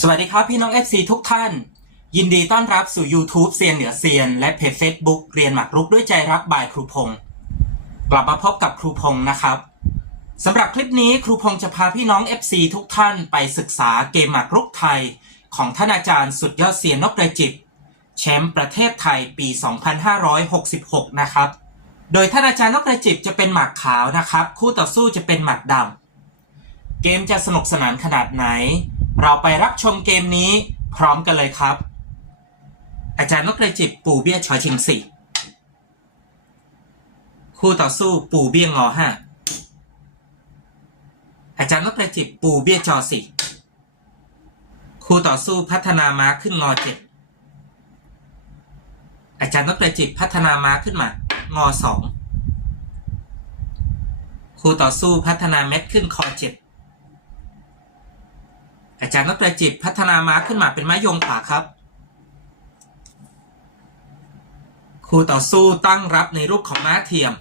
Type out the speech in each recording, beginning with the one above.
สวัสดีครับพี่น้อง FC ทุกท่าน ยินดีต้อนรับสู่ YouTube เซียนเหนือเซียน และเพจ Facebook เรียนหมากรุกด้วยใจรักบายครูพงศ์กลับมาพบกับครูพงศ์นะครับสำหรับคลิปนี้ครูพงศ์จะพาพี่น้อง FC ทุกท่านไปศึกษาเกมหมากรุกไทย ของท่านอาจารย์สุดยอดเซียนนกกระจิบแชมป์ประเทศไทยปี 2566 นะครับ โดยท่านอาจารย์นกกระจิบจะเป็นหมากขาวนะครับ คู่ต่อสู้จะเป็นหมากดำเกมจะสนุกสนานขนาดไหน เราไปรับชมเกมนี้พร้อมกันเลยครับ อาจารย์นกกระจิบปูเบี้ยชอชิงสี่คู่ต่อสู้ปูเบี้ยงอห้าอาจารย์นกกระจิบปูเบี้ยจอสี่คู่ต่อสู้พัฒนาม้าขึ้นงอเจ็ดอาจารย์นกกระจิบพัฒนาม้าขึ้นมางอสองคู่ต่อสู้พัฒนาเม็ดขึ้นคอเจ็ด อาจารย์นกกระจิบพัฒนาม้าขึ้นมาเป็นม้ายงขวาครับ คู่ต่อสู้ตั้งรับในรูปของม้าเทียม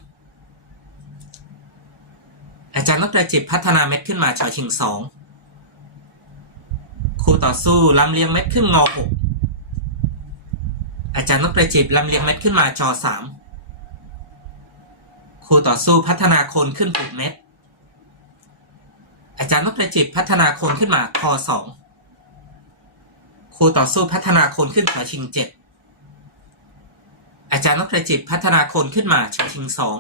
อาจารย์นกกระจิบพัฒนาเม็ดขึ้นมาชอชิงสองคู่ต่อสู้ลำเลียงเม็ดขึ้นงอหกอาจารย์นกกระจิบลำเลียงเม็ดขึ้นมาจอสามคู่ต่อสู้พัฒนาโคนขึ้นปุกเม็ด อารย์นกกระจิบพัฒนาโคนขึ้นมาคอสองครูต่อสู้พัฒนาโคนขึ้นชอชิงเจ็ดอาจารย์นกกระจิบพัฒนาโคนขึ้นมาชอชิงสอง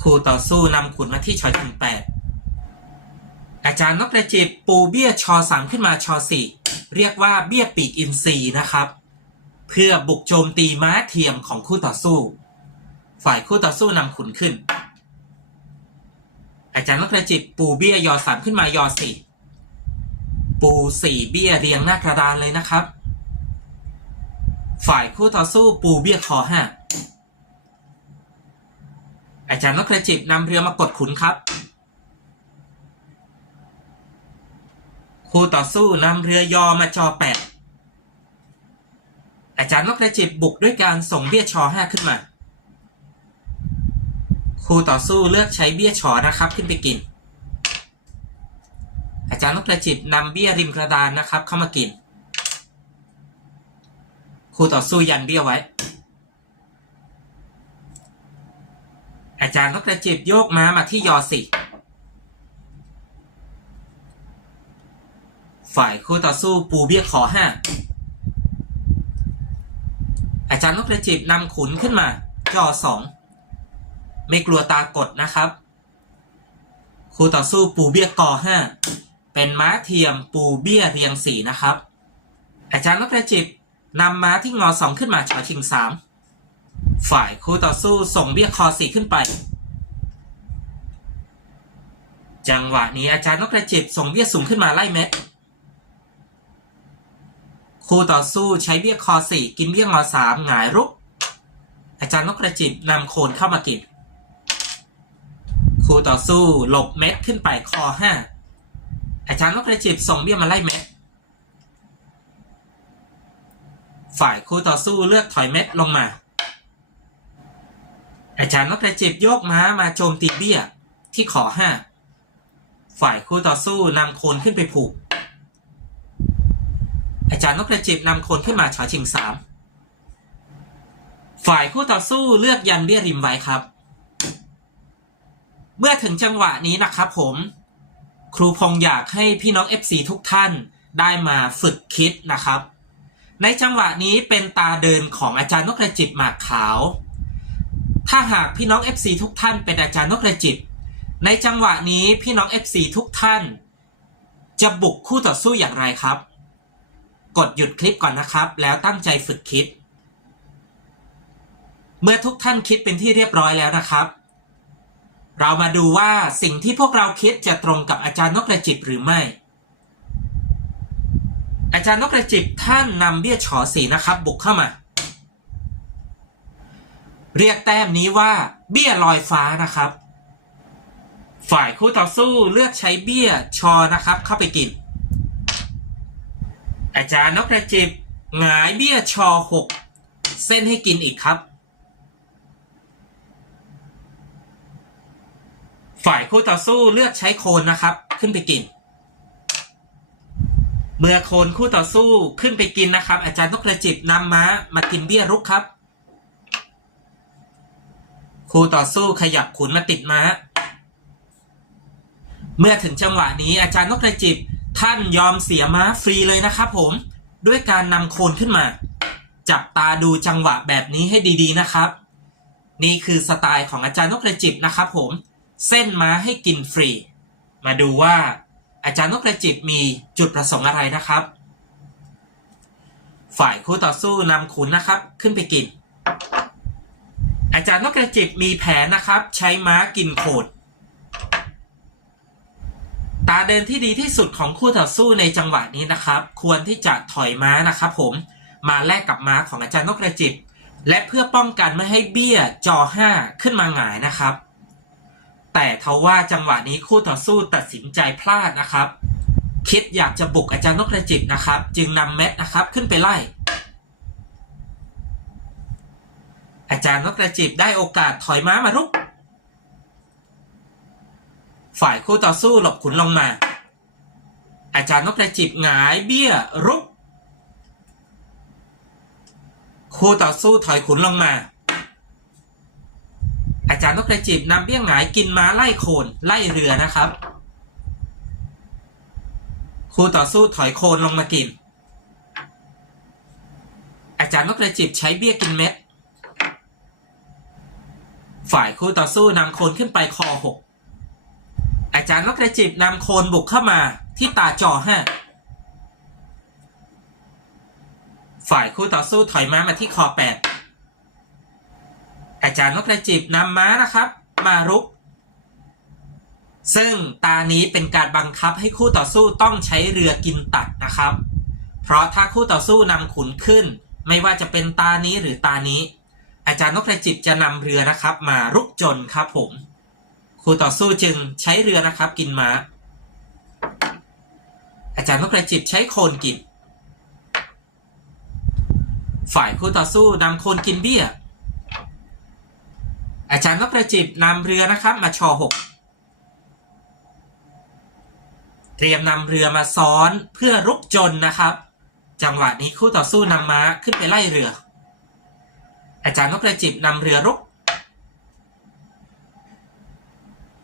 ครูต่อสู้นำขุนมาที่ชอชิงแปดอาจารย์นกกระจิบปูเบี้ยชอสามขึ้นมาชอสี่เรียกว่าเบี้ยปีกอินทรีนะครับ เพื่อบุกโจมตีม้าเทียมของคู่ต่อสู้ ฝ่ายคู่ต่อสู้นำขุนขึ้น อาจารย์นกกระจิบปูเบี้ยยอสามขึ้นมายอสี่ปูสี่เบี้ยเรียงหน้ากระดานเลยนะครับ ฝ่ายคู่ต่อสู้ปูเบี้ยคอห้าอาจารย์นกกระจิบนำเรือมากดขุนครับ คู่ต่อสู้นำเรือยอมาจอแปดอาจารย์นกกระจิบบุกด้วยการส่งเบี้ยชอห้าขึ้นมา คู่ต่อสู้เลือกใช้เบี้ยชอนะครับ ขึ้นไปกิน อาจารย์นกกระจิบนำเบี้ยริมกระดานนะครับ เข้ามากิน คู่ต่อสู้ยันเบี้ยไว้ อาจารย์นกกระจิบโยกม้ามาที่ยอสี่ฝ่ายคู่ต่อสู้ปูเบี้ยขอห้าอาจารย์นกกระจิบนำขุนขึ้นมาจอสอง ไม่กลัวตากดนะครับ คู่ต่อสู้ปูเบี้ยกอห้าเป็นม้าเทียมปูเบี้ยเรียงสี่นะครับ อาจารย์นกกระจิบนำม้าที่งอสองขึ้นมาชอชิงสามฝ่ายคู่ต่อสู้ส่งเบี้ยคอสี่ขึ้นไป จังหวะนี้อาจารย์นกกระจิบส่งเบี้ยสูงขึ้นมาไล่เม็ด คู่ต่อสู้ใช้เบี้ยคอสี่กินเบี้ยงอสามหงายรุก อาจารย์นกกระจิบนำโคนเข้ามากิน คู่ต่อสู้หลบเม็ดขึ้นไปคอห้าอาจารย์นกกระจิบส่งเบี้ยมาไล่เม็ด ฝ่ายคู่ต่อสู้เลือกถอยเม็ดลงมา อาจารย์นกกระจิบโยกม้ามาโจมตีเบี้ยที่ขอห้าฝ่ายคู่ต่อสู้นำโคนขึ้นไปผูก อาจารย์นกกระจิบนำโคนขึ้นมาชอชิงสามฝ่ายคู่ต่อสู้เลือกยันเบี้ยริมไว้ครับ เมื่อถึงจังหวะนี้นะครับผม ครูพงษ์อยากให้พี่น้อง FC ทุกท่านได้มาฝึกคิดนะครับ ในจังหวะนี้เป็นตาเดินของอาจารย์นกกระจิบหมากขาว ถ้าหากพี่น้อง FC ทุกท่านเป็นอาจารย์นกกระจิบ ในจังหวะนี้พี่น้อง FC ทุกท่าน จะบุกคู่ต่อสู้อย่างไรครับ กดหยุดคลิปก่อนนะครับ แล้วตั้งใจฝึกคิด เมื่อทุกท่านคิดเป็นที่เรียบร้อยแล้วนะครับ เรามาดูว่าสิ่งที่พวกเราคิดจะตรงกับอาจารย์นกกระจิบหรือไม่ อาจารย์นกกระจิบท่านนำเบี้ยฉอสีนะครับ บุกเข้ามา เรียกแต้มนี้ว่า เบี้ยลอยฟ้านะครับ ฝ่ายคู่ต่อสู้เลือกใช้เบี้ยชอนะครับ เข้าไปกิน อาจารย์นกกระจิบหงายเบี้ยชอหกเส้นให้กินอีกครับ ฝ่ายคู่ต่อสู้เลือกใช้โคนนะครับ ขึ้นไปกิน เมื่อโคนคู่ต่อสู้ขึ้นไปกินนะครับ อาจารย์นกกระจิบนำม้ามากินเบี้ยรุกครับ คู่ต่อสู้ขยับขุนมาติดม้า เมื่อถึงจังหวะนี้อาจารย์นกกระจิบท่านยอมเสียม้าฟรีเลยนะครับผมด้วยการนำโคนขึ้นมา จับตาดูจังหวะแบบนี้ให้ดีๆนะครับ นี่คือสไตล์ของอาจารย์นกกระจิบนะครับผม เส้นม้าให้กินฟรี มาดูว่าอาจารย์นกกระจิบมีจุดประสงค์อะไรนะครับ ฝ่ายคู่ต่อสู้นำขุนนะครับขึ้นไปกิน อาจารย์นกกระจิบมีแผนนะครับ ใช้ม้ากินโขดตาเดินที่ดีที่สุดของคู่ต่อสู้ในจังหวะนี้นะครับ ควรที่จะถอยม้านะครับ ผมมาแลกกับม้าของอาจารย์นกกระจิบและเพื่อป้องกันไม่ให้เบี้ยจอ 5 ขึ้นมาหงายนะครับ แต่ทว่าจังหวะนี้คู่ต่อสู้ตัดสินใจพลาดนะครับ คิดอยากจะบุกอาจารย์นกกระจิบนะครับ จึงนำเม็ดนะครับขึ้นไปไล่ อาจารย์นกกระจิบได้โอกาสถอยม้ามารุก ฝ่ายคู่ต่อสู้หลบขุนลงมา อาจารย์นกกระจิบหงายเบี้ยรุก คู่ต่อสู้ถอยขุนลงมาอา จารย์นกกระจิบนำเบี้ยงหงายกินม้าไล่โคนไล่เรือนะครับ คู่ต่อสู้ถอยโคนลงมากิน อาจารย์นกกระจิบใช้เบี้ยกินเม็ด ฝ่ายคู่ต่อสู้นำโคนขึ้นไปคอหกอาจารย์นกกระจิบนำโคนบุกเข้ามาที่ตาจอห้าฝ่ายคู่ต่อสู้ถอยม้ามาที่คอแปด อาจารย์นกกระจิบนำม้านะครับ มารุก ซึ่งตานี้เป็นการบังคับให้คู่ต่อสู้ต้องใช้เรือกินตัดนะครับ เพราะถ้าคู่ต่อสู้นำขุนขึ้น ไม่ว่าจะเป็นตานี้หรือตานี้ อาจารย์นกกระจิบจะนำเรือนะครับ มารุกจนครับผม คู่ต่อสู้จึงใช้เรือนะครับ กินม้า อาจารย์นกกระจิบใช้โคนกิน ฝ่ายคู่ต่อสู้นำโคนกินเบี้ย อาจารย์นกกระจิบนำเรือนะครับมาชอหกเตรียมนำเรือมาซ้อนเพื่อรุกจนนะครับ จังหวะนี้คู่ต่อสู้นำม้าขึ้นไปไล่เรือ อาจารย์นกกระจิบนำเรือรุก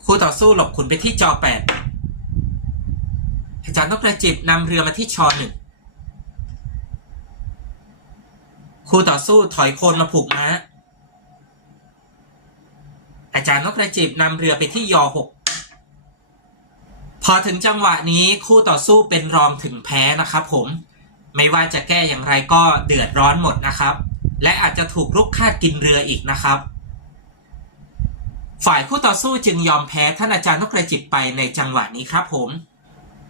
คู่ต่อสู้หลบขุนไปที่จอแปดอาจารย์นกกระจิบนำเรือมาที่ชอหนึ่งคู่ต่อสู้ถอยโคนมาผูกม้า อาจารย์นกกระจิบนำเรือไปที่ยอหกพอถึงจังหวะนี้คู่ต่อสู้เป็นรองถึงแพ้นะครับผมไม่ว่าจะแก้อย่างไรก็เดือดร้อนหมดนะครับ และอาจจะถูกลุกคาดกินเรืออีกนะครับ ฝ่ายคู่ต่อสู้จึงยอมแพ้ท่านอาจารย์นกกระจิบไปในจังหวะนี้ครับผม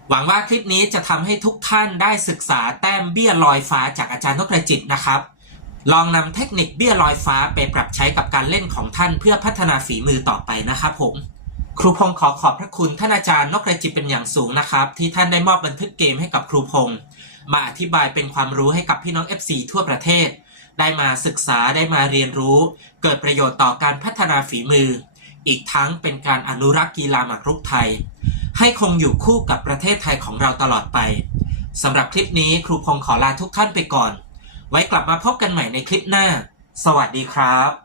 หวังว่าคลิปนี้จะทำให้ทุกท่านได้ศึกษาแต้มเบี้ยลอยฟ้าจากอาจารย์นกกระจิบนะครับ ลองนำเทคนิคเบี้ยลอยฟ้าไปปรับใช้กับการเล่นของท่านเพื่อพัฒนาฝีมือต่อไปนะครับผม ครูพงศ์ขอขอบพระคุณท่านอาจารย์นกกระจิบเป็นอย่างสูงนะครับ ที่ท่านได้มอบบันทึกเกมให้กับครูพงศ์มาอธิบายเป็นความรู้ให้กับพี่น้อง FC ทั่วประเทศ ได้มาศึกษาได้มาเรียนรู้ เกิดประโยชน์ต่อการพัฒนาฝีมือ อีกทั้งเป็นการอนุรักษ์กีฬาหมากรุกไทย ให้คงอยู่คู่กับประเทศไทยของเราตลอดไปสำหรับคลิปนี้ครูพงศ์ขอลาทุกท่านไปก่อน ไว้กลับมาพบกันใหม่ในคลิปหน้า สวัสดีครับ